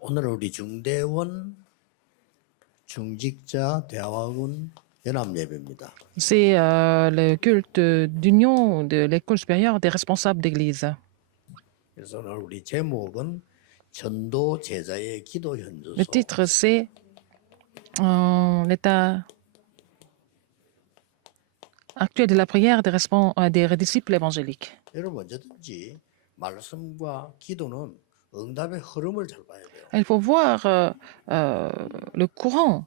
오늘 우리 중대원 중직자 대학원 연합 예배입니다. C'est le culte d'union de l'école supérieure des responsables d'église. 그래서 오늘 우리 제목은 전도 제자의 기도 현주소. Le titre, c'est l'état actuel de la prière des disciples évangéliques. 여러분 언제든지 말씀과 기도는 응답의 흐름을 잘 봐야 돼요. Il faut voir le courant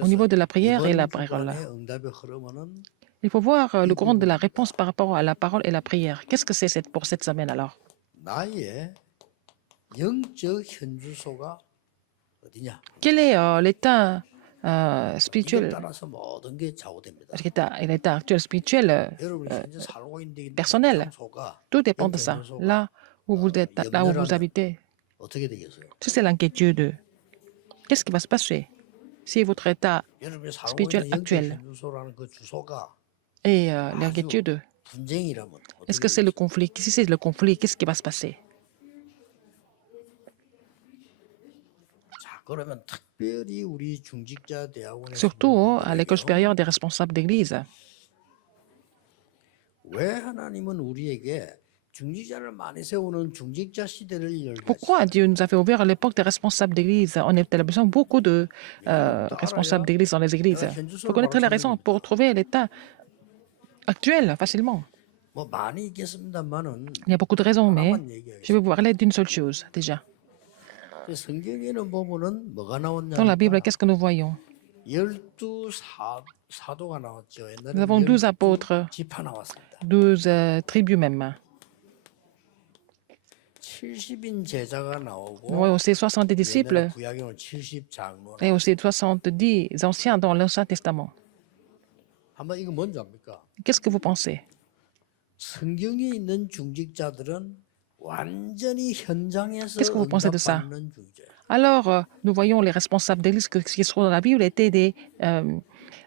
au niveau de la prière et la parole. 주간의 응답의 흐름은 Il faut voir le courant de la réponse par rapport à la parole et la prière. Qu'est-ce que c'est pour cette semaine alors? 나의 영적 현주소가 어디냐? Quel est l'état 이에 spirituel, 따라서 모든 게 좌우됩니다. l'état actuel spirituel 여러분이 현재 살고 있는 이 personnel? 장소가 Tout dépend de ça. Là où vous êtes, là où vous habitez, 어떻게 되겠어요? si c'est l'inquiétude, qu'est-ce qui va se passer si votre état 여러분이 살고 spirituel 있는 영적 actuel 현주소라는 그 주소가 est l'inquiétude? 분쟁이라면 Est-ce que c'est le conflit? Si c'est le conflit, qu'est-ce qui va se passer? 자, 그러면 특별히 우리 중직자 대학원에서 Surtout à l'école supérieure des responsables d'église. 왜 하나님은 우리에게 중직자를 많이 세우는 중직자 시대를 열게 Pourquoi Dieu nous a fait ouvrir à l'époque des responsables d'église? On établissant beaucoup de responsables d'église dans les églises. Il faut connaître les raisons pour trouver l'état actuel facilement. 뭐 많이 있겠습니다만은 Il y a beaucoup de raisons, mais 하나만 얘기하겠습니다. je vais vous parler d'une seule chose déjà. 성경에는 보면은 뭐가 나왔냐? Dans la Bible, qu'est-ce que nous voyons? 12 사도가 나왔죠. Nous avons 12 apôtres, 지파 나왔습니다. 12 tribus même. 70인 제자가 나오고 Oui, aussi 70 disciples 구약에는 70 장로. et aussi 70 anciens dans l'Ancien Testament. 한번 이거 뭔지 압니까? Qu'est-ce que vous pensez? 성경에 있는 중직자들은 완전히 현장에서 Qu'est-ce que vous pensez de ça? 응답받는 중직자. Alors, nous voyons les responsables d'église qui se trouvent dans la Bible étaient des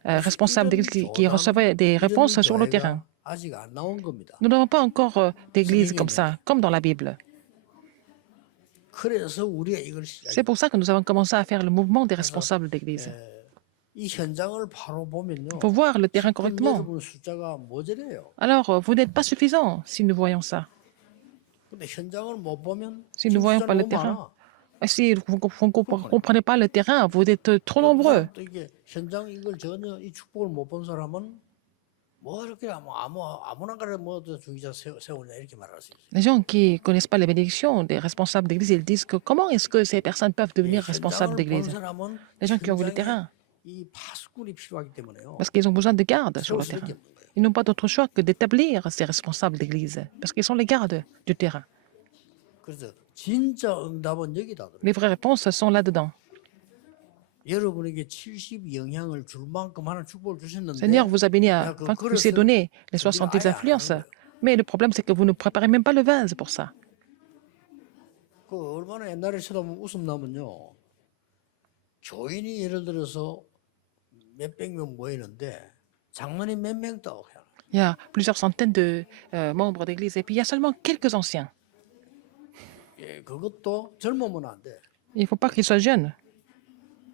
responsables d'église qui recevaient des réponses sur le terrain. 아직 안 나온 겁니다. Nous n'avons pas encore d'église comme ça, comme dans la Bible. 그래서 우리가 이걸 시작. C'est pour ça que nous avons commencé à faire le mouvement des responsables d'église. 이 현장을 바로 보면요. Il faut voir le terrain correctement. 여러분 숫자가 모자래요. Alors, vous n'êtes pas suffisant si nous voyons ça. 근데 현장을 못 보면 Si nous ne voyons pas le terrain. Et si vous ne comprenez pas le terrain, vous êtes trop nombreux. 또 이게 현장 이걸 전혀 이 축복을 못 본 사람은 뭐 이렇게 아무나 가래 뭐 중기자 세우냐 이렇게 말할 수 있어요. Les gens qui ne connaissent pas les bénédictions des responsables d'église, ils disent que comment est-ce que ces personnes peuvent devenir responsables 현장을 본 d'église? 사람은 Les gens qui ont vu le 현장에 terrain, 이 파수꾼이 필요하기 때문에요. parce qu'ils ont besoin de gardes sur 세울 le 수밖에 terrain. 없는 거예요. Ils n'ont pas d'autre choix que d'établir ces responsables d'église, parce qu'ils sont les gardes du terrain. 그래서 진짜 응답은 여기다. Les vraies réponses sont là-dedans. 여러분에게 70 영향을 줄 만큼 하는 축복을 주셨는데 Seigneur vous a béni afin que vous puissiez donner les 70 influences. Mais le problème, c'est que vous ne préparez même pas le vase pour ça. 그 얼마나 옛날에 쳐다보면 웃음 나면요. 교인이 예를 들어서 몇백 명 모이는데 장로님 몇 명 더. Il y a plusieurs centaines de membres d'église et puis il y a seulement quelques anciens. 예, 그것도 젊으면 안 돼. Il ne faut pas qu'ils soient jeunes.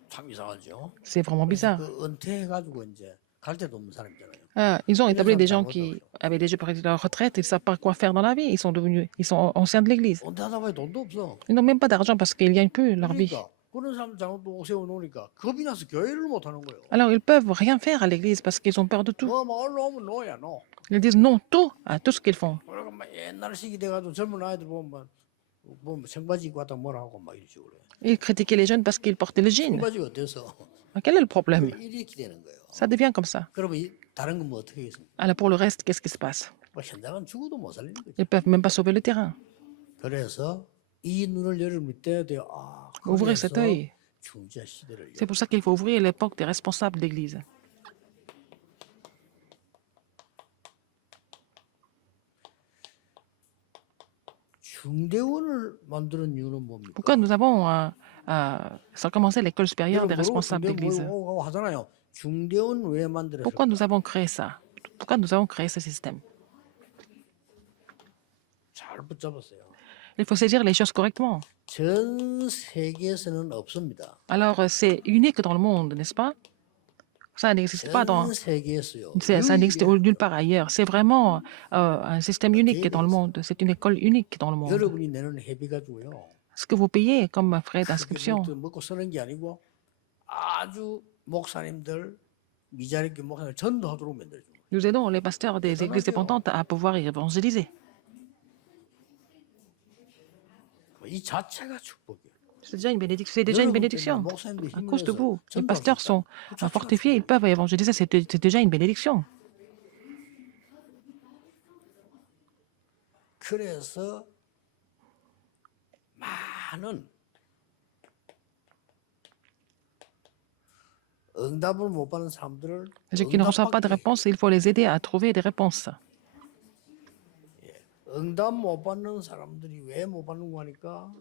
참 이상하죠. C'est vraiment bizarre. 그 은퇴해가지고 이제 갈 데도 없는 사람이잖아요. Ils ont établi des gens qui avaient déjà pris leur retraite, ils ne savent pas quoi faire dans la vie, ils sont anciens de l'église. 은퇴하다 보니 돈도 없어. Ils n'ont même pas d'argent parce qu'ils ne gagnent plus leur vie. 그러니까 그런 사람 장로도 세워놓으니까 겁이 나서 교회를 못 하는 거예요. Alors ils peuvent rien faire à l'église parce qu'ils ont peur de tout. 뭐 마을로 오면 노야 노. Ils disent non tout à tout ce qu'ils font. 그러니까 막 옛날식이 돼가지고 젊은 아이들 보면 뭐 청바지 입고 왔다 뭐라 하고 막 이런 식으로. Ils critiquaient les jeunes parce qu'ils portaient le jean. 청바지가 어때서 Quel est le problème? 이렇게 되는 거예요. Ça devient comme ça. 그러면 다른 건 뭐 어떻게 하겠습니까? Alors pour le reste, qu'est-ce qui se passe? 뭐 현장은 죽어도 못 살리는 거죠. Ils ne peuvent même pas sauver le terrain. 그래서 이 눈을 여러분이 떼야 돼요. 아, Ouvrez cet œil. 중재 시대를 C'est pour ça qu'il faut ouvrir l'époque des responsables d'église. 중대원을 만드는 이유는 뭡니까? Pourquoi nous avons commencé l'école supérieure des 여러분, responsables 중대원 d'église? 모이고 하잖아요. 중대원 왜 만들었어요? Pourquoi nous avons créé ça? Pourquoi nous avons créé ce système? 잘 붙잡았어요. Il faut saisir les choses correctement. 전 세계에서는 없습니다. Alors, c'est unique dans le monde, n'est-ce pas? Ça n'existe pas dans... 전 세계에서요. Ça n'existe 유일하게 nulle part ailleurs. C'est vraiment un système unique dans le monde. C'est une école unique dans le monde. 여러분이 내는 회비 가지고요. Ce que vous payez comme frais 그게 d'inscription, 뭐 먹고 쓰는 게 아니고 아주 목사님들 미자립교 목사님들 전도하도록 만들어줘. nous aidons les pasteurs des églises dépendantes à pouvoir y évangéliser. 이 자체가 축복이에요. C'est déjà une bénédiction. C'est déjà une bénédiction. 목사님들 À cause de 힘내서 vous, les 전도할 수 pasteurs 있다. sont 그 자체가 fortifiés, ils peuvent évangéliser. C'est déjà une bénédiction. 그래서 많은 응답을 못 받는 사람들을 Ceux qui ne reçoivent pas de réponse, il faut les aider à trouver des réponses. 응답 못 받는 사람들이 왜 못 받는 거 하니까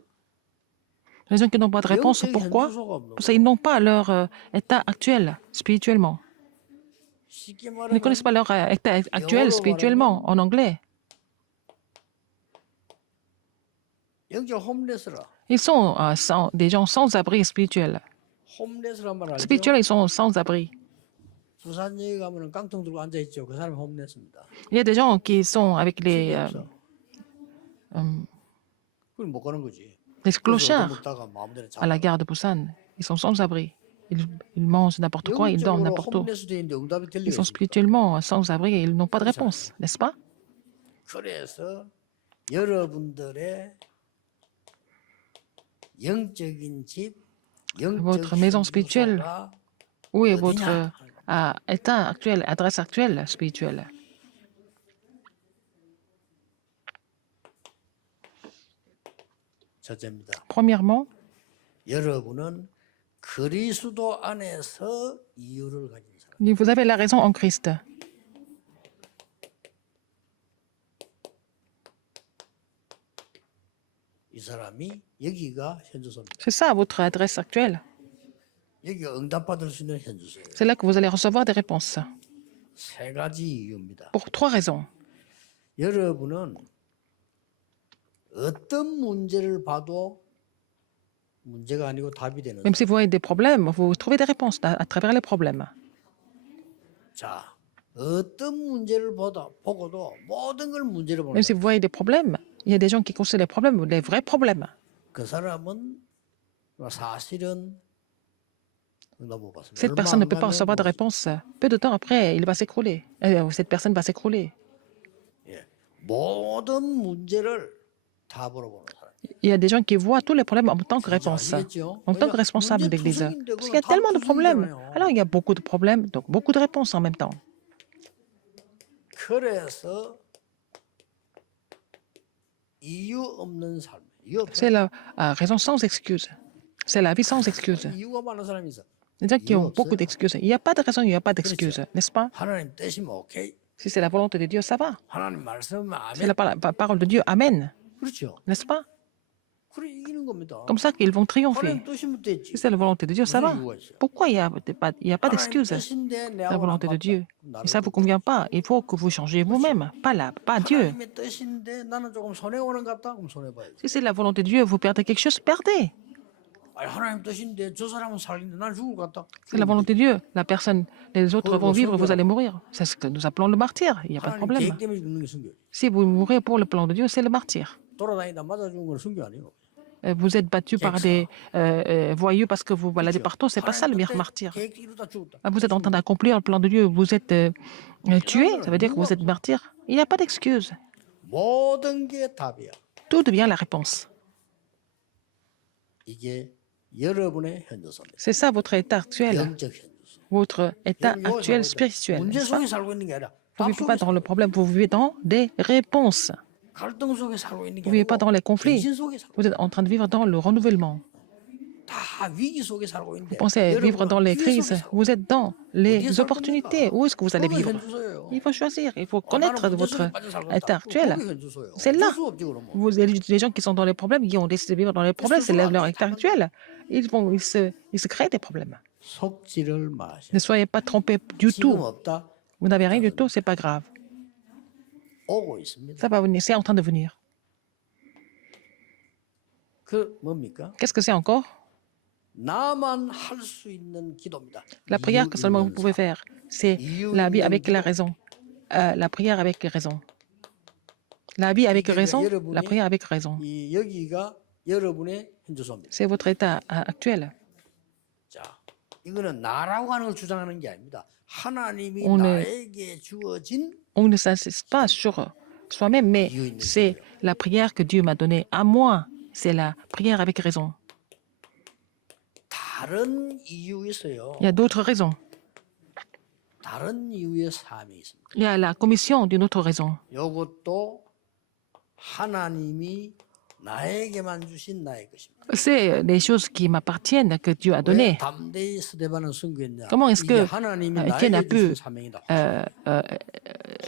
Les gens qui n'ont pas de réponse, 영적 pourquoi? 현주소가 없는 Parce 거예요. qu'ils n'ont pas leur état actuel spirituellement. 쉽게 Ils ne connaissent 말하면 pas leur état actuel spirituellement en anglais. 영적 홈레스라. Ils sont des gens sans abri spirituel. 홈레스란 말 알죠? Spirituel, ils sont sans abri. 부산역에 가면 깡통 들고 앉아 있죠. 그 사람이 홈레스입니다. Il y a des gens qui sont avec 집이 없어. 그걸 못 가는 거지. les clochards 먹다가 마음대로 à la 자고. gare de Busan. Ils sont sans abri. Ils mangent n'importe quoi, ils dorment 영적으로 n'importe où. 홈레스 돼 있는데 응답이 Ils 들리겠습니까? sont spirituellement sans abri et ils n'ont pas de réponse, n'est-ce pas? 그래서 여러분들의 영적인 집, Votre maison spirituelle, où est votre état actuel, adresse actuelle spirituelle? 첫째입니다. Premièrement, 여러분은 그리스도 안에서 이유를 가진 사람. vous avez la raison en Christ. 이 사람이 여기가 현주소입니다. C'est ça votre adresse actuelle. 여기가 응답받을 수 있는 현주소예요. C'est là que vous allez recevoir des réponses. 세 가지 이유입니다. Pour 3 raisons. 여러분은 어떤 문제를 봐도 문제가 아니고 답이 되는. Même si vous avez des problèmes, vous trouvez des réponses à travers les problèmes. 자, 어떤 문제를 보고도 모든 걸 문제로 보는. Même si vous voyez des problèmes, il y a des gens qui considèrent les problèmes les vrais problèmes. 그 사람은 사실은 응답 못 받습니다. Cette personne ne peut pas recevoir de réponse. Peu de temps après, il va s'écrouler. Cette personne va s'écrouler. 예, 모든 문제를 답으로 보는 사람. Il y a des gens qui voient tous les problèmes en tant que réponse, en tant que responsable d'église. Parce qu'il y a tellement de problèmes. Alors, il y a beaucoup de problèmes, donc beaucoup de réponses en même temps. 그래서 이유 없는 삶. C'est la raison sans excuse. C'est la vie sans excuse. 이유가 많은 사람이 있어. Les gens qui ont beaucoup d'excuses. Il n'y a pas de raison, il n'y a pas d'excuse, n'est-ce pas? 하나님 뜻이면 오케이. Si c'est la volonté de Dieu, ça va. 하나님 말씀은 C'est 아멘. la parole de Dieu, Amen. 그렇죠. N'est-ce pas? 그래 이기는 겁니다. Comme ça qu'ils vont triompher. 하나님 뜻이면 됐지. Si c'est la volonté de Dieu, ça va. Pourquoi il n'y a pas 하나님 d'excuse? 뜻인데 La 내하고는 volonté de 안 Dieu. 맞다. Et ça ne vous convient pas. Il faut que vous changez vous-même, pas Dieu. 하나님의 뜻인데 나는 조금 손해 오는 것 같다. 그럼 손해 봐야지. Si c'est la volonté de Dieu, vous perdez quelque chose, perdez. 아니 하나님 뜻인데 저 사람은 살리는데 나는 죽을 것 같다. C'est la volonté de Dieu. La personne, les autres vont vivre, vous allez mourir. C'est ce que nous appelons le martyr. Il n'y a pas de 하나님 problème. 계획 때문에 죽는 게 순교예요. Si vous mourrez pour le plan de Dieu, c'est le martyr. 돌아다니다 맞아 죽은 건 순교 아니에요. Vous êtes battu par des voyous parce que vous baladez partout, c'est pas ça le meilleur martyr. 계획 이루다 죽었다. Vous êtes en train d'accomplir le plan de Dieu, vous êtes tué, ça veut dire que vous êtes martyr. Il n'y a pas d'excuse. 모든 게 답이야. Tout devient la réponse. 이게 여러분의 현주소입니다. C'est ça votre état actuel, 영적 현주소. votre état actuel spirituel. 문제 n'est-ce pas? 속에 살고 있는 게 아니라 Vous ne vivez pas dans le problème, vous vivez dans des réponses. 갈등 속에 살고 있는 게 Vous ne vivez pas 아니고 dans les conflits. 변신 속에 살고 Vous êtes en train de vivre dans le renouvellement. 다 위기 속에 살고 있는데 Vous pensez vivre dans les crises. Vous êtes dans les opportunités. Où est-ce que vous allez 그게 vivre? 현주소예요. Il faut choisir. Il faut 나는 connaître 문제 votre 속에 빠져 살고 état 있다. actuel. 그게 현주소예요. C'est là. 어쩔 수 없지, 그러면. Vous avez les gens qui sont dans les problèmes, qui ont décidé de vivre dans les problèmes, c'est leur état actuel. Ils se créent des problèmes. 속지를 마셔. Ne soyez pas trompés du 지금 tout. 없다. Vous n'avez rien du tout, c'est pas grave. 오고 있습니다. Ça va venir, c'est en train de venir. 그 뭡니까? Qu'est-ce que c'est encore? 나만 할 수 있는 기도입니다. La prière que seulement vous 이유 pouvez 있는 삶. faire, c'est 이유 la vie 있는 avec la 기도. raison. La prière avec raison. La vie avec 이게 raison, la 여러분의 prière avec raison. 이 여기가 여러분의 현주소입니다. C'est votre état actuel. 자, 이거는 나라고 하는 걸 주장하는 게 아닙니다. 하나님이 오늘- 나에게 주어진 On ne s'insiste pas sur soi-même, mais c'est la prière que Dieu m'a donnée à moi. C'est la prière avec raison. 다른 이유 있어요. Il y a d'autres raisons. 다른 이유의 삶이 있습니다. Il y a la commission d'une autre raison. 이것도 하나님이 나에게만 주신 나의 것입니다. C'est les choses qui m'appartiennent, que Dieu a 왜 données. 담대히 스데반은 선교했냐? Comment est-ce 이게 que 하나님이 Étienne a 나에게 pu 주신 사명이다.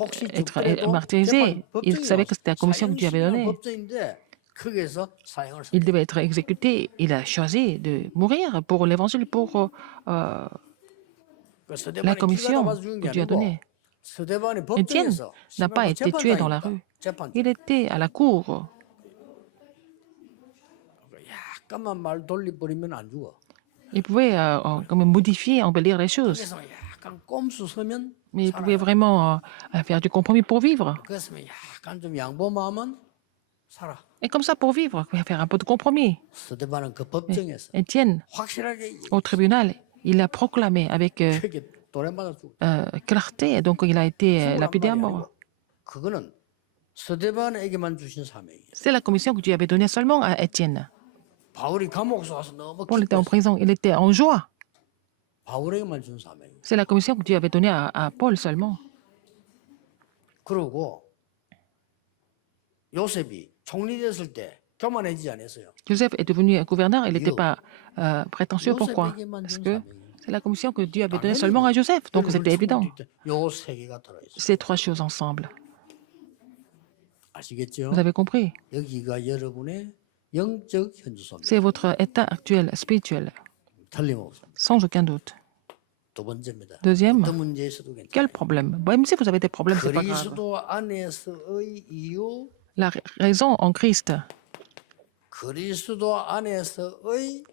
혹시 être 죽더라도 martyrisé? 재판 Il savait que c'était la commission que Dieu avait donnée. 법정인데 거기에서 사형을 Il devait être exécuté. Il a choisi de mourir pour l'évangile, pour 그 la 스데반이 commission 길가다 죽은 게 que Dieu a 아니고 donnée. 스데반이 Étienne 법정에서 n'a pas été tué dans la rue. Il était à la cour. 약간만 말 돌려버리면 안 죽어. Il pouvait quand même modifier, embellir les choses. 그래서 약간 꼼수 서면 Mais il 살아요. pouvait vraiment faire du compromis pour vivre. 그랬으면 약간 좀 양보마음은 살아. Et comme ça, pour vivre, il pouvait faire un peu de compromis. 스데반은 그 법정에서 Étienne, 확실하게 au tribunal, il a proclamé avec 그게 돌에 맞아 죽어. clarté, donc il a été lapidé à mort. 그거는 스데반에게만 주신 사명이에요. C'est la commission que Dieu avait donnée seulement à Étienne. 바울이 감옥에서 와서 너무 Paul était en 기뻤어. prison, il était en joie. 바울에게만 준 사명이에요. C'est la commission que Dieu avait donnée à Paul seulement. 그리고 요셉이 총리 됐을 때 교만해지지 않았어요. Joseph est devenu gouverneur, il n'était pas prétentieux. Pourquoi? 요셉에게만 Parce 준 que 사명이에요. c'est la commission que Dieu avait donnée seulement à Joseph, donc c'était évident. 요세 개가 들어있어요. Ces trois choses ensemble. 아시겠죠? Vous avez compris? 여기가 여러분의 영적 현주소입니다. C'est votre état actuel spirituel, 틀림없습니다. sans aucun doute. 두 번째입니다. Deuxième, 어떤 문제 있어도 괜찮아요. quel problème? Même si vous avez des problèmes, c'est pas grave. 그리스도 안에서의 이유, La raison en Christ 그리스도 안에서의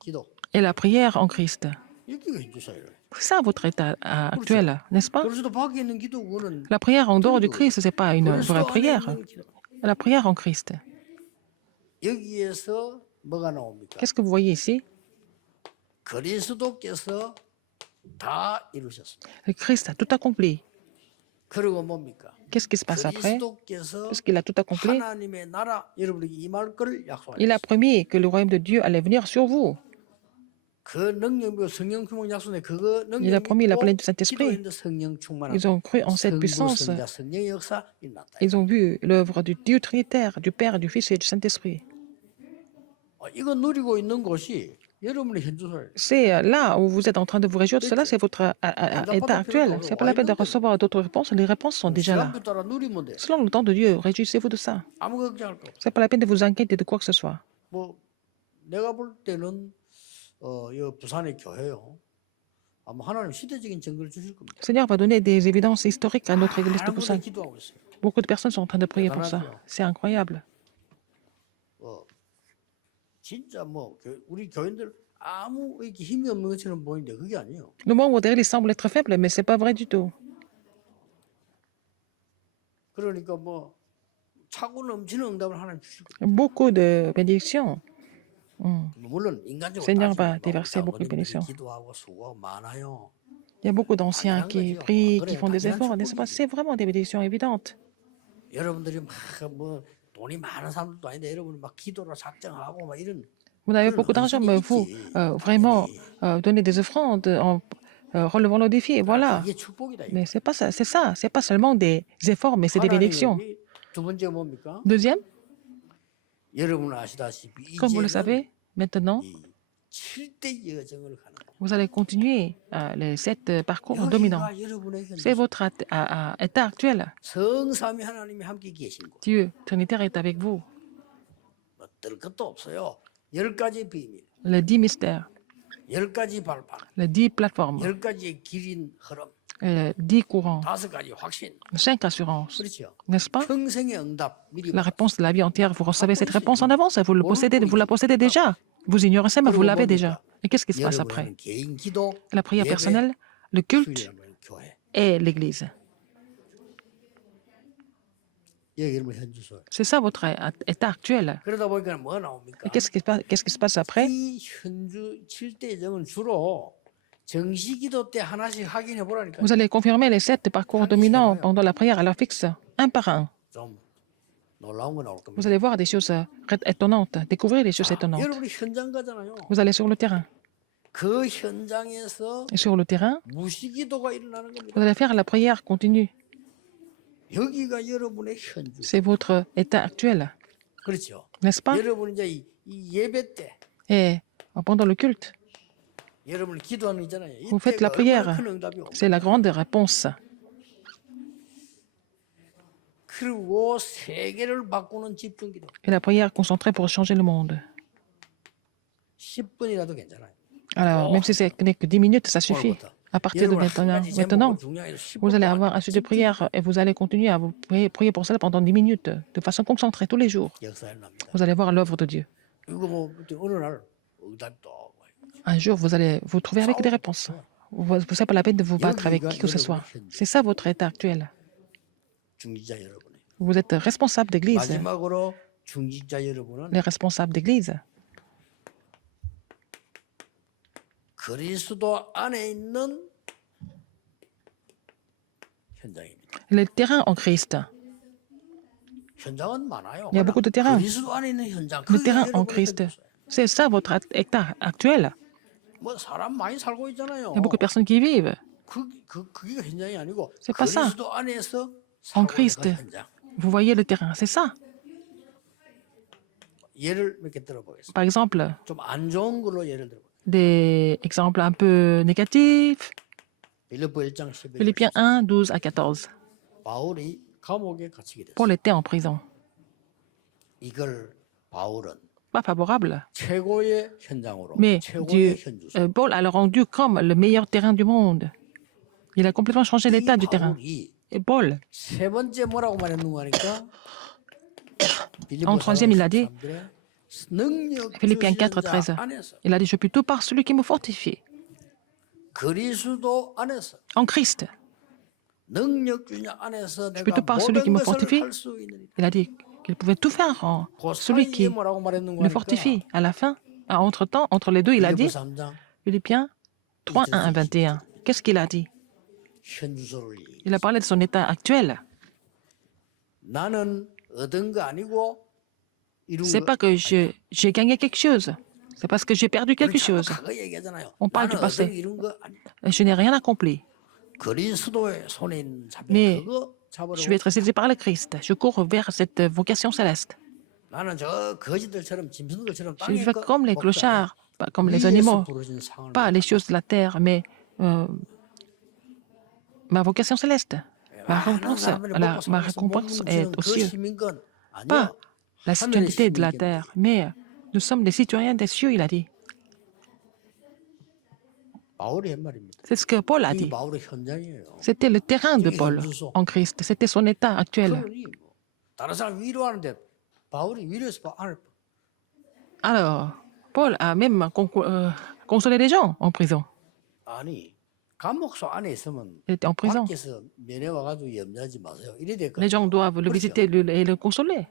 기도. et la prière en Christ. 여기가 현주소예요. C'est ça votre état actuel, n'est-ce pas? 그리스도 밖에 있는 기도 그거는 La prière en dehors du Christ, c'est pas une 그리스도 vraie 안에 prière. 있는 기도. La prière en Christ. 여기에서 뭐가 나옵니까? Qu'est-ce que vous voyez ici? 그리스도께서 다 이루셨습니다. Le Christ a tout accompli. 그리고 뭡니까? Qu'est-ce qui se passe après? 그리스도께서 Puisqu'il a tout accompli, 하나님의 나라 여러분에게 임할 걸 약속하셨어요. il a promis que le royaume de Dieu allait venir sur vous. 그 능력, 성령 충만 약속에 그거 Il a promis la 능력이 pleine du Saint-Esprit. 기도했는데 성령 충만한 Ils ont cru en cette puissance. 성령의 역사 일어났다. Ils ont vu l'œuvre du Dieu Trinitaire, du Père, du Fils et du Saint-Esprit. 이거 누리고 있는 곳이 여러분의 현주소예요. C'est là où vous êtes en train de vous réjouir de cela, c'est votre état actuel. Ce n'est pas la peine de recevoir d'autres réponses, les réponses sont déjà là. 시간표 따라 누리면 돼. Selon le temps de Dieu, réjouissez-vous de ça. 아무 걱정할 거 없어. Ce n'est pas la peine de vous inquiéter de quoi que ce soit. 뭐 내가 볼 때는 이 부산의 교회요. 아마 하나님 시대적인 증거를 주실 겁니다. Le Seigneur va donner des évidences historiques à notre église de 많은 분들이 Busan. 기도하고 있어요. Beaucoup de personnes sont en train de prier pour ça. C'est incroyable. 진짜 우리 교인들 아무 이렇게 힘이 없는 것처럼 보이는데 그게 아니에요. Le membre d'église semble être faible, mais ce n'est pas vrai du tout. 그러니까 차고 넘치는 응답을 하나님 주실 거예요. Beaucoup de bénédictions. 물론 인간적으로 Seigneur 따지면 va déverser beaucoup de 어머님들이 bénédictions. 기도하고 수고하고 많아요. Il y a beaucoup d'anciens qui prient, qui font des efforts, n'est-ce pas? C'est vraiment des bénédictions évidentes. 여러분들이 돈이 많은 사람들도 아닌데 여러분이 기도로 작정하고 이런 Vous avez beaucoup d'argent, mais vous, vraiment, donnez des offrandes en relevant le défi, et voilà. 이게 축복이다. Mais c'est pas ça, c'est pas seulement des efforts, mais c'est des bénédictions. 두 번째 뭡니까? Deuxième, 여러분 아시다시피 comme vous le 이제는 savez, maintenant, 7대 여정을 가는 거예요. vous allez continuer les 7 parcours dominants. 여기가 여러분의 C'est 현재 votre état actuel. 성삼위 하나님이 함께 계신 곳. Dieu Trinitaire est avec vous. 뜰 것도 없어요. 10가지 비밀, Les 10 mystères, 10가지 발판, les 10 plateformes, 10가지의 길인 흐름. 10 courants, 5가지 확신. 5 assurances, 그렇죠. n'est-ce pas? 평생의 응답 미리 La réponse de la vie entière, vous recevez cette réponse en 받으시죠. avance, vous la possédez déjà. Vous ignorez ça, mais vous l'avez déjà. Et qu'est-ce qui se passe après? 여러분은 개인 기도, La prière 예배, personnelle, le culte 수련을 교회. et l'Église. 이게 여러분 현주소. C'est ça votre état actuel. 그러다 보니까 뭐 나옵니까? Et qu'est-ce qui se passe après? 이 현주 7대 정은 주로 정시기도 때 하나씩 확인해 보라니까. Vous allez confirmer les 7 parcours dominants pendant la prière à l'heure fixe, un par un. 좀 놀라운 거 나올 겁니다. Vous allez voir des choses étonnantes, découvrir des choses étonnantes. 여러분이 현장 가잖아요. Vous allez sur le terrain. 그 현장에서 Et sur le terrain, 무시기도가 일어나는 vous 겁니다. allez faire la prière continue. 여기가 여러분의 현주. C'est votre état actuel, 그렇죠. n'est-ce pas? 여러분 이제 이 예배 때 Et pendant le culte, 여러분 기도하는 거 있잖아요. vous faites la 이때가 prière. 얼마나 큰 응답이 옵니다. C'est la grande réponse. 그리고 세계를 바꾸는 집중기도. Et la prière concentrée pour changer le monde. 10분이라도 괜찮아요. Alors, même si ce n'est que 10 minutes, ça suffit. 오늘부터. À partir de 여러분 한 maintenant, 가지 제목을 중요해서 10분 vous allez 동안 avoir un sujet de prière et vous allez continuer à vous prier pour cela pendant 10 minutes, de façon concentrée tous les jours. 역사를 납니다. Vous allez voir l'œuvre de Dieu. 이거 뭐 어느 날 응답도 Un jour, vous allez vous trouver avec des réponses. Vous n'avez pas la peine de vous battre avec qui que ce soit. C'est ça votre état actuel. 중지자 여러분. Vous êtes responsable d'église. 마지막으로 중지자 여러분은 Les responsables d'église. 그리스도 안에 있는 현장입니다. Le terrain en Christ. 현장은 많아요. Il y a beaucoup de terrain. 그리스도 안에 있는 현장. Le 그게 terrain en 여러분의 Christ. 현주소예요. C'est ça votre état actuel. 뭐 사람 많이 살고 있잖아요. Il y a beaucoup de personnes qui y vivent. 그게 현장이 아니고 C'est pas ça. 그리스도 안에서 En 살고 Christ. 있는 현장. Vous voyez le terrain, c'est ça. 예를 몇 개 들어보겠습니다. Par exemple, 좀 안 좋은 걸로 예를 들어보겠습니다. des exemples un peu négatifs. 빌립보 1장 11절. Philippiens 1, 12 à 14. 바울이 감옥에 갇히게 됐어요. Paul était en prison. 이걸 바울은 Pas favorable. 최고의 현장으로, Mais 최고의 Dieu, 현주소. Paul a le rendu comme le meilleur terrain du monde. Il a complètement changé l'état du terrain. 바울이 Et Paul, 세 번째 뭐라고 말했는가 하니까 빌립보 En troisième, il a dit, 사람들의 능력 Philippiens 주시는 4, 자 13, 안에서 il a dit, je puis tout par celui qui me fortifie. 그리스도 안에서 En Christ. 능력 주신 안에서 peux 내가 tout par celui qui 모든 me 것을 fortifie. 할 수 있는 Il a dit qu'il pouvait tout faire en 그 celui 사이에 qui 뭐라고 말했는가 le 하니까 fortifie. À la fin, entre-temps, entre les deux, il a 빌립보 dit, 3장 Philippiens 3, 1 à 21. Qu'est-ce qu'il a dit? 현주소를 얘기해. Il a parlé de son état actuel. 나는 얻은 거 아니고 이룬 C'est 거 pas que j'ai gagné quelque chose. C'est parce que j'ai perdu quelque chose. 그거 얘기하잖아요. On parle 나는 du passé. 얻은 거 이룬 거 아니야. Je n'ai rien accompli. 그리스도의 손에 있는 자비 Mais 그거 잡으려고 je vais être saisi par le Christ. Je cours vers cette vocation céleste. 나는 저 거지들처럼 짐승들처럼 Je 땅에 fais comme les clochards, pas comme les animaux, pas les choses de la terre, mais ma vocation céleste. Ma récompense est aux cieux. Pas la citoyenneté de la terre, mais nous sommes des citoyens des cieux, il a dit. 바울이 한 말입니다. C'est ce que Paul a 이게 dit. 바울의 현장이에요. C'était le terrain de Paul en Christ. C'était son état actuel. 그러니 뭐 다른 사람 위로하는데 바울이 위로해서 안 할. Alors, Paul a même consolé les gens en prison. 아니 감옥소 안에 있으면 Il était en prison. 밖에서 면회 와가지고 염려하지 마세요. 이래 될거 Les gens doivent le visiter et le consoler.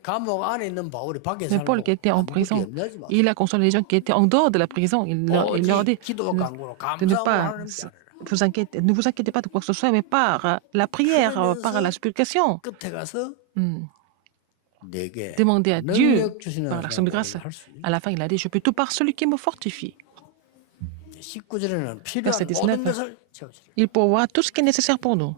감옥 안에 있는 바울이 밖에 Mais Paul, qui était en prison, 염려하지 마세요. il a consolé les gens qui étaient en dehors de la prison. Il leur dit 기도와 간구로 de ne 감사함으로 pas 하는 게 아니라 ne vous inquiétez pas de quoi que ce soit, mais par la prière, par la supplication. 끝에 가서 내게 Demandez à Dieu, 능력 주시는 par l'action de grâce. 할수 있는. À la fin, il a dit, je peux tout par celui qui me fortifie. 19절에는 필요한 Verset 19. 모든 것을 채우시라. Il pourvoit tout ce qui est nécessaire pour nous.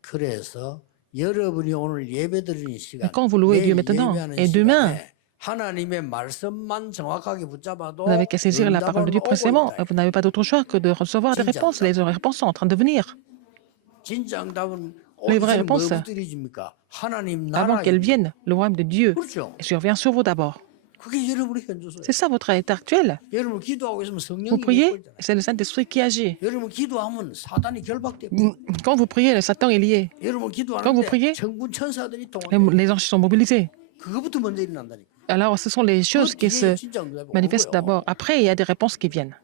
그래서 여러분이 오늘 예배드리는 시간, Et quand vous louez Dieu 내일 maintenant 예배하는 et demain, 시간에 하나님의 말씀만 정확하게 붙잡아도 vous n'avez qu'à saisir la parole de Dieu 응답은 오고 précisément. 있다. Vous n'avez pas d'autre choix que de recevoir des réponses. Les réponses sont en train de venir. 진짜 응답은 Les vraies 어디서 뭐 réponses, 붙들이집니까? 하나님 Avant 나라에 qu'elles viennent, le royaume de Dieu 그렇죠. survient sur vous d'abord. 그게 여러분의 현주소예요. C'est ça votre état actuel. 여러분 기도하고 있으면 Vous 성령이 priez, 내버리잖아요. c'est le Saint-Esprit qui agit. 여러분 기도하면 사단이 결박되고 Quand vous priez, le Satan est lié. 여러분 Quand vous 기도하는데 priez, 천군 천사들이 les 동원돼. anges sont mobilisés. 그거부터 먼저 일어난다니까. Alors, ce sont les choses qui se 진짜 응답이 manifestent 오고요. d'abord. Après, il y a des réponses qui viennent.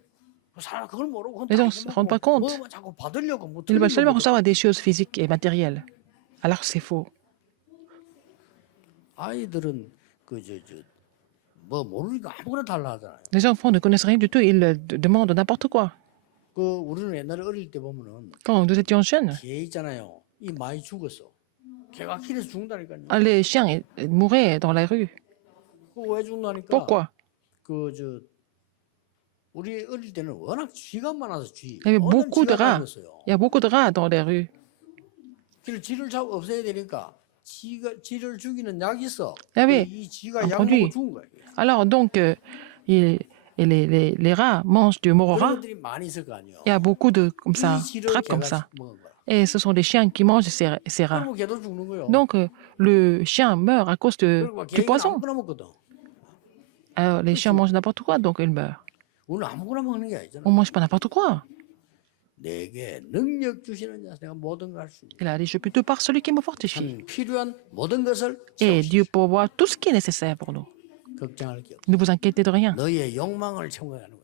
사람 그걸 모르고 Les gens ne se rendent pas compte. 뭐 자꾸 받으려고 뭐 Ils veulent seulement 틀리는 recevoir des choses physiques et matérielles. Alors, c'est faux. 아이들은 뭐 모르니까 아무거나 달라 하잖아요. Les enfants ne connaissent rien du tout. Ils demandent n'importe quoi. 그 우리는 옛날에 어릴 때 보면은 Quand nous étions jeunes, 개 있잖아요. 이 많이 죽었어. 개가 길에서 죽는다니까요. les chiens mouraient dans la rue. 그왜 죽나니까? Pourquoi? 우리 어릴 때는 워낙 쥐가 많아서 쥐. Il y avait 어느 beaucoup de 쥐가 rats. 다녔어요. Il y a beaucoup de rats dans les rues. 그 쥐를 없애야 되니까 쥐를 죽이는 약이 있어. Ah oui, 이 쥐가 un 약 먹고 produit. 죽은 거예요. Alors, donc, les rats mangent du 그런 morora. 것들이 많이 있을 거 아니에요. Il y a beaucoup de comme ça, 이 쥐를 trappes comme 개가 ça. 먹은 거야. Et ce sont des chiens qui mangent ces rats. 그러면 개도 죽는 거예요. Donc, le chien meurt à cause 그리고 du 개가 poison. 아무거나 먹거든. Alors, les chiens mangent n'importe quoi, donc ils meurent. 우리는 아무거나 먹는 게 아니잖아. On ne mange pas n'importe quoi. 내게 능력 주시는 자, 내가 모든 걸 할 수 있는. Il a dit, je peux tout par celui qui me fortifie. 필요한 모든 것을 Et 채우시오. Dieu pourvoit tout ce qui est nécessaire pour nous. 걱정할 게 없어. Ne vous inquiétez de rien. 너의 욕망을 채워가는 거.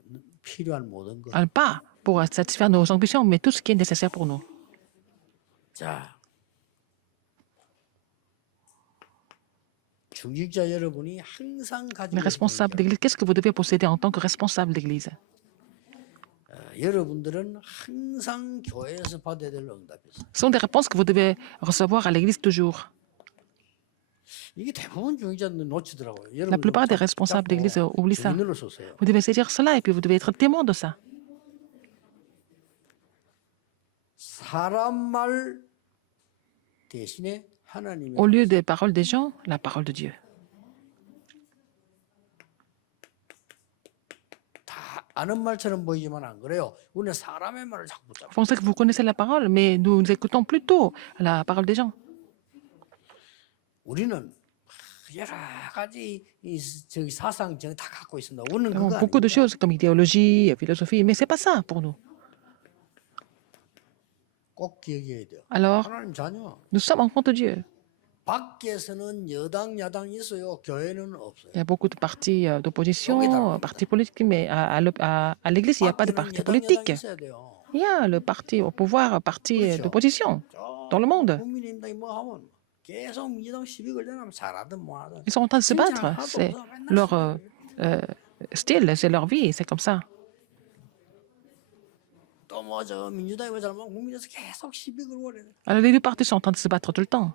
필요한 모든 것. Alors, pas pour satisfaire nos ambitions, mais tout ce qui est nécessaire pour nous. 자, 중직자 여러분이 항상 가지고 Les responsables d'église, qu'est-ce que vous devez posséder en tant que responsable d'église? 여러분들은 항상 교회에서 받아야 될 응답이 있어요. Ce sont des réponses que vous devez recevoir à l'église toujours. 이게 대부분 중직자들 놓치더라고요. La plupart des responsables d'église oublient ça. 증인으로 썼어요. Vous devez saisir cela et puis vous devez être témoin de ça. 사람 말 대신에 하나님의 Au lieu des paroles des gens, la parole de Dieu. 다 아는 말처럼 보이지만 안 그래요. 우리는 사람의 말을 자꾸 붙잡고. Vous pensez que vous connaissez la parole, mais nous écoutons plutôt la parole des gens. 우리는 여러 가지 저기 사상 다 갖고 있습니다. 우리는 Nous avons 그거 beaucoup de 아닙니다. choses comme idéologie, philosophie, mais c'est pas ça pour nous. 꼭 기억해야 돼요. Alors, 하나님 자녀. nous sommes enfants de Dieu. 밖에서는 여당 야당이 있어요. 교회는 없어요. Il y a beaucoup de partis d'opposition, partis politiques, mais à l'église, il n'y a pas de parti 밖에는 여당 politique. 야당이 있어야 돼요. Il y a le parti au pouvoir, parti d'opposition dans le monde. 국민의힘당이 뭐 하면 계속 민주당 시비 걸려나면 잘하든 뭐하든. Ils sont en train de se battre. C'est leur style, c'est leur vie, c'est comme ça. 또 뭐 저 민주당이 뭐 잘못하면 국민에서 계속 시비 걸고 그래. Alors les deux partis sont en train de se battre tout le temps.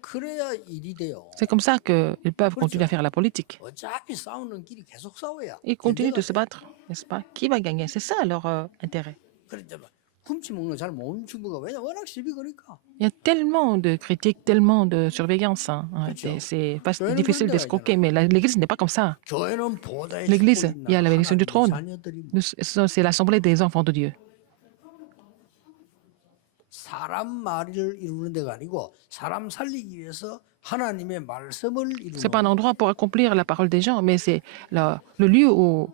그래야 일이 돼요. C'est comme ça qu'ils peuvent continuer à faire la politique. 어차피 싸우는 길이 계속 싸워야. Ils continuent de se battre, n'est-ce pas? Qui va gagner? C'est ça leur intérêt. 그런데 훔치 먹는 거 잘 모르는 친구가 왜냐 워낙 시비 거니까. Il y a tellement de critiques, tellement de surveillance. Hein. C'est pas difficile d'escroquer, mais l'église n'est pas comme ça. 교회는 보좌의 L'église, 축복이 il y a la bénédiction du 하나님의 trône. 자녀들입니다. C'est l'assemblée des enfants de Dieu. 사람 말을 이루는 데가 아니고 사람 살리기 위해서 하나님의 말씀을 이루는 C'est pas un endroit pour accomplir la parole des gens, mais c'est le lieu où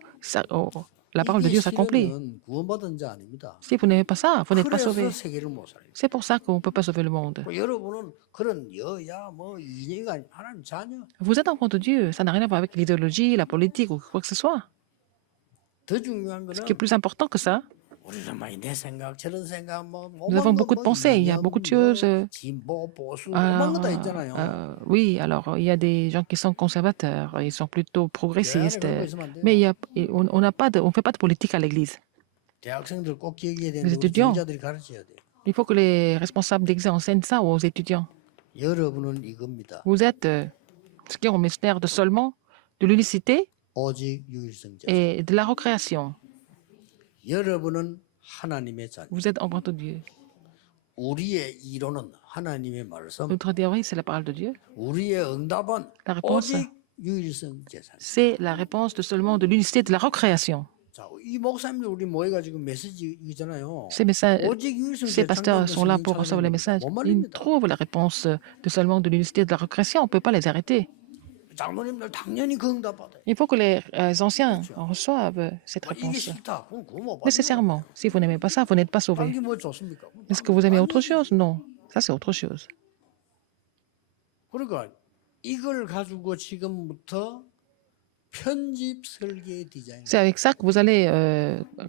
la parole de Dieu s'accomplit. 실은 구원받은 자 아닙니다. Si vous n'avez pas ça, vous n'êtes pas 그래서 sauvé. 세계를 못 살아요. C'est pour ça qu'on ne peut pas sauver le monde. 여러분은 그런 여야 뭐 이념이 아니 하나님 자녀. Vous êtes enfant de Dieu, ça n'a rien à voir avec l'idéologie, la politique ou quoi que ce soit. 더 중요한 Ce 거는 qui est plus important que ça, 우리는 많이 내 생각 저런 생각 뭐 nous avons beaucoup de pensées, il y a beaucoup de choses. 진보 보수 Alors, 오만 거다 있잖아요. oui, alors il y a des gens qui sont conservateurs, ils sont plutôt progressistes, 교회 안에 그런 거 있으면 안 돼요. mais on n'a pas on fait pas de politique à l'église. 대학생들 꼭 기억해야 Les 되는데 우리 étudiants. 지도자들이 가르쳐야 돼요. Il faut que les responsables d'église enseignent ça aux étudiants. 여러분은 이겁니다. Vous êtes ce qui est au mystère de seulement de l'unicité 오직 유일성자. et de la recréation. 여러분은 하나님의 자녀. Vous êtes enfant de Dieu. 우리의 이론은 하나님의 말씀. Notre théorie, c'est la parole de Dieu. 우리의 응답은 La réponse, 오직 유일성 제산. c'est la réponse de seulement de l'unicité de la recréation. 자, 이 목사님들 우리 모여가지고 메시지 이잖아요. 오직 유일성 Ces pasteurs sont là pour recevoir les messages. Ils trouvent la réponse de seulement de l'unicité de la recréation. On ne peut pas les arrêter. 장로님들 당연히 그 응답 받아요. Il faut que les anciens reçoivent cette 이게 réponse. 싫다. 그럼 그거 못 받는 Nécessairement. Si vous n'aimez pas ça, vous n'êtes pas sauvé. 딴게 뭐 좋습니까? Est-ce que vous aimez autre chose? Non. Ça, c'est autre chose. 그러니까 이걸 가지고 지금부터 편집 설계 디자인. C'est avec ça que vous allez,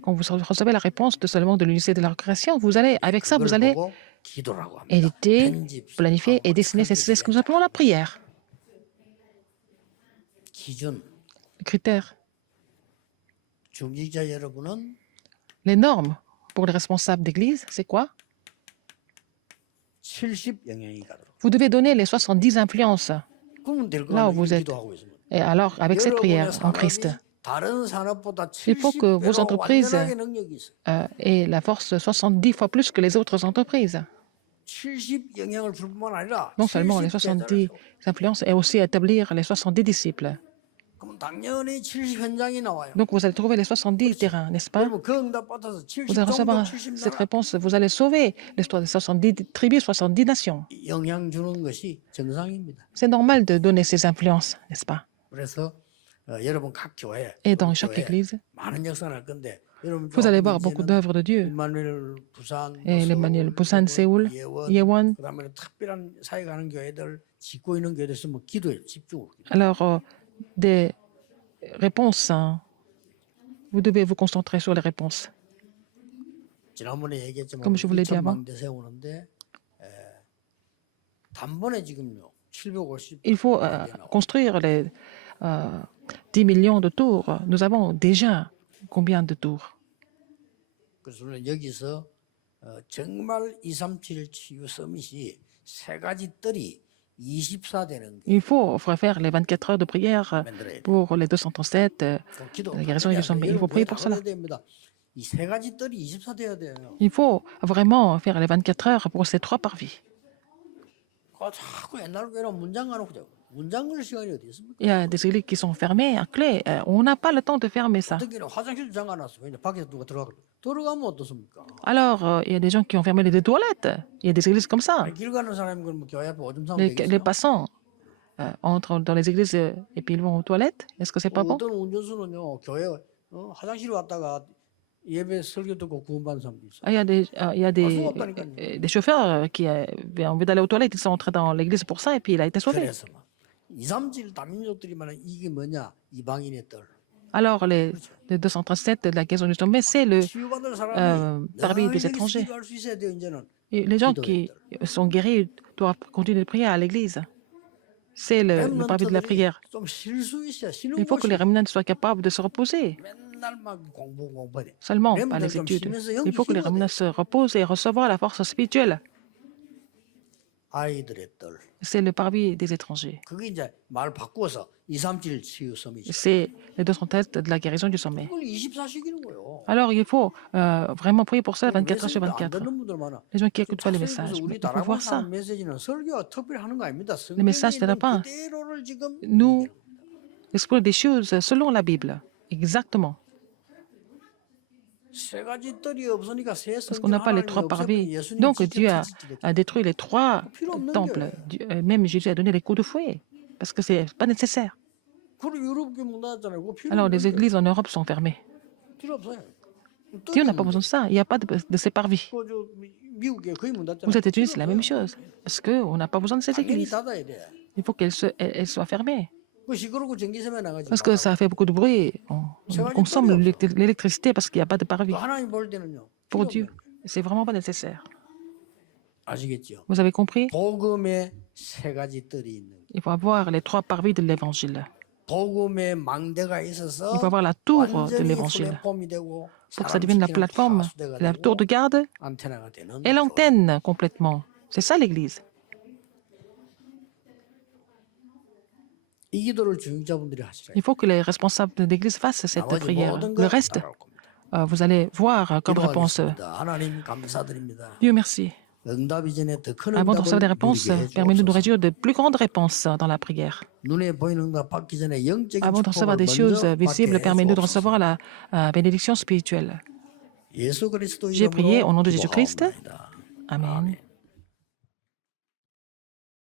quand vous recevez la réponse de seulement de l'unité de la création, vous allez, avec ça, vous allez 기도라고 합니다. éditer, 편집, planifier et 설계하고 dessiner. C'est ce que nous appelons la prière. 기준. Les critères, 중직자 여러분은 les normes pour les responsables d'église, c'est quoi? 70 영향이 가도록. Vous devez donner les 70 influences. 그러면 될 Là où 거예요. vous êtes. 기도하고 있으면. Et alors, avec cette prière en Christ, 다른 산업보다 il faut que vos 70배로 entreprises 완전하게 능력이 있어요. aient la force 70 fois plus que les autres entreprises. 70 영향을 줄 뿐만 아니라 Non seulement les 70 70 제자를 influences, et aussi établir les 70 disciples. 그럼 당연히 70 현장이 나와요. Donc vous allez trouver les 70 terrains, n'est-ce pas? 그러면 그 응답 받아서 70 Vous allez recevoir 종족 70 cette 나라 réponse, vous allez sauver l'histoire des 70 tribus, 70 nations. 영향 주는 것이 정상입니다. C'est normal de donner ces influences, n'est-ce pas? 그래서 여러분 각 교회, Et dans 우리 chaque 교회 église, 많은 역사를 할 건데 여러분 vous allez voir beaucoup d'œuvres de Dieu. 임마누엘 부산, Et l'Emmanuel Busan, Séoul, 예원, Yeewon. 그다음에 특별한 사회 가는 교회들 짓고 있는 교회들 있으면 기도에 집중을. Alors, des réponses, hein. Vous devez vous concentrer sur les réponses. 지난번에 얘기했지만 Comme je vous l'ai dit avant. 2천망대 세우는데 단번에 지금요 750. Il faut construire les 10 millions de tours. Nous avons déjà combien de tours? 그래서 우리는 여기서 정말 237 치유 서밋이 세 가지 뜰이 24 되는 게 Il faut faire les 24 heures de prière 만들어야 돼요. pour les 237, 기도 la guérison du sommeil. Il faut prier pour cela. 이 세 가지 뜰이 24 돼야 돼요. Il faut vraiment faire les 24 heures pour ces trois parvis. 자꾸 옛날 교회는 문장 가놓고 자고 문장 걸 시간이 어디 있습니까? Il y a des églises qui sont fermées à clé. On n'a pas le temps de fermer ça. 어떤 교회는 화장실도 잠가놨어. 왜냐 밖에서 누가 들어가면 어떻습니까? Alors, il y a des gens qui ont fermé les deux toilettes. Il y a des églises comme ça. 길 가는 사람이 그러면 교회 앞에 오줌 싸면 Les 되겠어? passants entrent dans les églises et puis ils vont aux toilettes. Est-ce que c'est pas bon? 어떤 운전수는요 교회 화장실 왔다가 예배 설교 듣고 구원받은 사람도 있어. Il y a des chauffeurs qui avaient envie d'aller aux toilettes. Ils sont entrés dans l'église pour ça et puis il a été sauvé. 그래서 막 2, 3질 다민족들이 말하는 이게 뭐냐? 이방인의 뜰. Alors, les 237 de la guérison du sommeil, c'est le 치유받을 사람이 parmi des 늘 étrangers. 기도할 수 있어야 돼요. 이제는 Et les gens qui sont guéris doivent continuer de prier à l'église. C'est le parvis de la prière. 좀 쉴 수 있어야 쉬는 Il faut que les 곳이 remnants soient capables de se reposer. 맨날 막 공부해. Seulement, pas les études. Il faut que les remnants se reposent et recevoir la force spirituelle. 아이들의 뜰. C'est le parvis des étrangers. 그게 이제 말 바꾸어서 2, 3질 치유 서밋이. C'est les 237 de la guérison du sommeil. 그걸 24시키는 거예요. Alors, il faut vraiment prier pour ça 24 heures sur 안 24. 듣는 분들 많아. Les gens qui n'écoutent pas les 그래서 messages, 우리 il faut voir ça. 다락방사 메시지는 설교가 특별히 하는 거 아닙니다. Le message de la part. 그대로를 지금 Nous explorons des choses selon la Bible. Exactement. 세 가지 뜰이 없으니까 세 Parce qu'on n'a pas les trois parvis. Donc Dieu a détruit les trois temples. Même Jésus a donné les coups de fouet. Parce que ce n'est pas nécessaire. 그리고 유럽교 문 닫았잖아요. 그거 필요 Alors 없는 les 거예요. églises en Europe sont fermées. 필요 없어요. Dieu n'a pas besoin de ça. Il n'y a pas de ces parvis. 저 미국에 거의 문 닫잖아요. Aux États-Unis, c'est la même chose. Parce qu'on n'a pas besoin de ces 당연히 églises. 닫아야 돼. Il faut qu'elles soient fermées. 그 시끄럽고 전기세만 나가지. Parce que ça fait beaucoup de bruit. On consomme l'électricité parce qu'il n'y a pas de parvis. 하나님 볼 때는요. Pour 필요 Dieu, 없는 c'est vraiment pas nécessaire. 거예요. 아시겠죠? Vous avez compris? 복음의 세 가지 뜰이 있는. Il faut avoir les trois parvis de l'évangile. 복음의 망대가 있어서 Il faut avoir la tour de 완전히 l'évangile. 플랫폼이 되고 Pour que ça devienne la plateforme, la tour de garde 안테나가 되는 et l'antenne complètement. C'est ça l'église. 이 기도를 중직자분들이 하시라. Il faut que les responsables d'église fassent cette 나머지 prière. 모든 Le 거 reste, 따라올 겁니다. vous allez voir comme réponse. 기도하겠습니다. 하나님 감사드립니다. Dieu merci. 응답 이전에 더 큰 Avant de recevoir des 응답을 réponses, 누리게 permets-nous de nous 해주옵소서. réjouir de plus grandes réponses dans la prière. 눈에 보이는 응답 받기 전에 영적인 Avant de recevoir 축복을 des choses 먼저 visibles, 받게 permets-nous de 해주옵소서. recevoir la bénédiction spirituelle. 예수 그리스도 J'ai prié au nom de Jésus-Christ. 기도하옵나이다. Amen.